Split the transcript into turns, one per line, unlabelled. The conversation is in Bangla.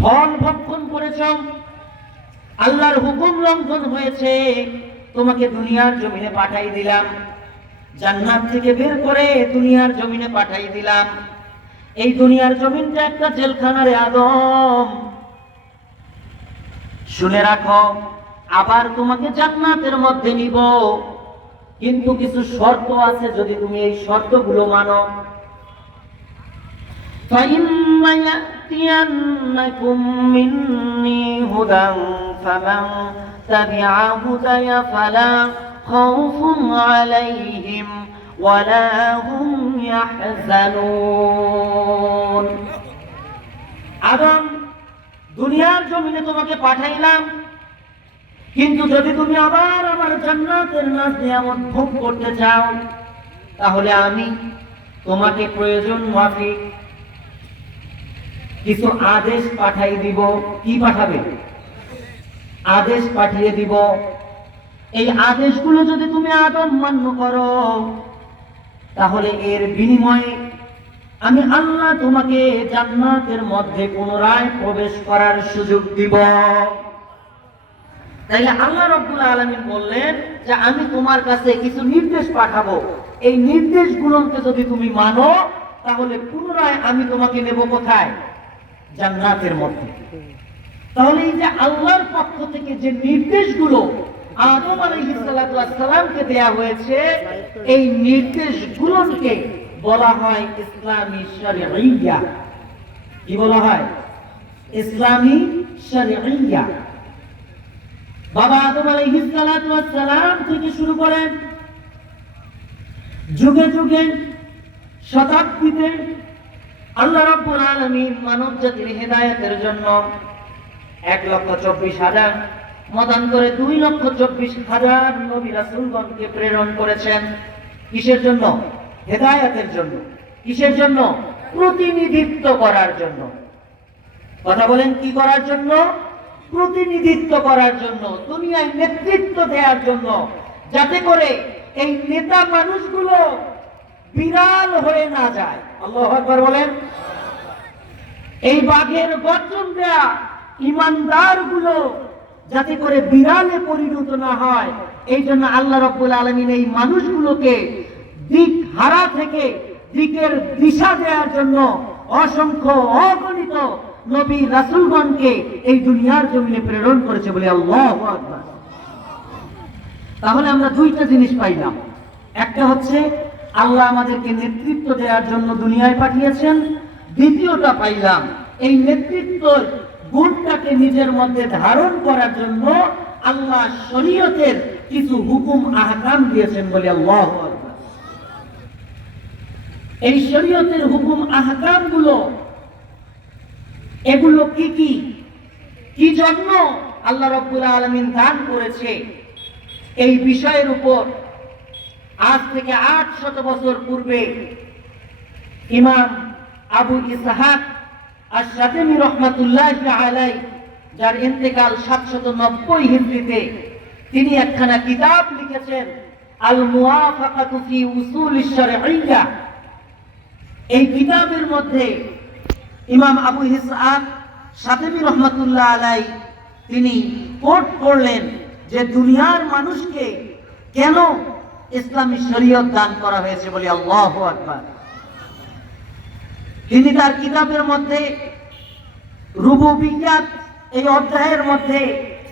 ফল ভক্ষণ করেছ, আল্লাহর হুকুম লঙ্ঘন হয়েছে, তোমাকে দুনিয়ার জমিনে পাঠাই দিলাম। জান্নাত থেকে বের করে দুনিয়ার জমিনে পাঠাই দিলাম। এই দুনিয়ার জমিনটা একটা জেলখানার আদম। শুনে রাখো, আবার তোমাকে জান্নাতের মধ্যে নিব। কিন্তু কিছু শর্ত আছে যদি তুমি এই শর্তগুলো মানো। يأتينكم مني هدى فمن تبع هدي فلا خوف عليهم ولا هم يحزنون আদম দুনিয়ার জমিনে তোমাকে পাঠাইলাম কিন্তু যদি তুমি আবার আমার জান্নাতের নাচ নিয়ামত ভোগ করতে চাও তাহলে আমি তোমাকে প্রয়োজন মাফিক কিছু আদেশ পাঠাই দিব। কি পাঠাবে? আদেশ পাঠিয়ে দিব। এই আদেশগুলো যদি তুমি আদম মান্য করো, তাহলে এর বিনিময়ে আমি আল্লাহ তোমাকে জান্নাতের মধ্যে পুনরায় প্রবেশ করার সুযোগ দিব। তাইলে আল্লাহ রব্বুল আলমিন বললেন যে, আমি তোমার কাছে কিছু নির্দেশ পাঠাবো। এই নির্দেশগুলোকে যদি তুমি মানো, তাহলে পুনরায় আমি তোমাকে নেব কোথায়? জান্নাতের মধ্যে। তাহলে এই যে আল্লাহর পক্ষ থেকে যে নির্দেশগুলো আদম আলাইহিসসালামকে দেয়া হয়েছে, এই নির্দেশগুলোকে বলা হয় ইসলামী শরীয়্যা। কি বলা হয়? ইসলামী শরীয়্যা। বাবা আদম আলাইহিসসালাম থেকে শুরু করেন যুগে যুগে শতাব্দীতে আল্লাহ রাব্বুল আলামিন মানব জাতির হেদায়েতের জন্য এক লক্ষ চব্বিশ হাজার মতান্তরে দুই লক্ষ চব্বিশ হাজার নবী রাসূলগণকে প্রেরণ করেছেন। কিসের জন্য? হেদায়েতের জন্য। কিসের জন্য? প্রতিনিধিত্ব করার জন্য। কথা বলেন কি করার জন্য? প্রতিনিধিত্ব করার জন্য, দুনিয়ায় নেতৃত্ব দেওয়ার জন্য, যাতে করে এই নেতা মানুষগুলো বিড়াল হয়ে না যায়। আল্লাহ একবার বলেন। এই বাঘের গর্জন দেয়া ইমানদারগুলো যাতে করে বিড়ালে পরিণত না হয়, এই জন্য আল্লাহ রব্বুল আলমিন এই মানুষগুলোকে দিক হারা থেকে দিকের দিশা দেওয়ার জন্য অসংখ্য অগণিত নবী রাসুলগণকে এই দুনিয়ার জমিনে প্রেরণ করেছে বলে আল্লাহ তাহলে আমরা দুইটা জিনিস পাইলাম। একটা হচ্ছে আল্লাহ আমাদেরকে নেতৃত্ব দেওয়ার জন্য দুনিয়ায় পাঠিয়েছেন। দ্বিতীয়টা পাইলাম, এই নেতৃত্ব গুণটাকে নিজের মধ্যে ধারণ করার জন্য আল্লাহ শরীয়তের কিছু হুকুম, আহকাম দিয়েছেন বলে আল্লাহ এই শরীয়তের হুকুম আহকামগুলো এগুলো কি কি? কি জন্য আল্লাহ রব্বুল আলমিন দান করেছে? এই বিষয়ের উপর আজ থেকে আট শত বছর পূর্বে ইমাম আবু ইসাহাক সাতেমি রহমাতুল্লাহ আলাই যার ইন্তেকাল সাতশত নব্বই হিন্দিতে তিনি একখানা কিতাব লিখেছেন আল মুআফাকাতু ফি উসুল শারঈয়্যা এই কিতাবের মধ্যে ইমাম আবু হিসআক সাতেমি রহমাতুল্লাহ আলাই, তিনি কোট করলেন যে দুনিয়ার মানুষকে কেন ইসলামী শরীয়ত দান করা হয়েছে বলে আল্লাহ আকবার। তিনি তার কিতাবের মধ্যে রুবু বিজ্ঞান এই অধ্যায়ের মধ্যে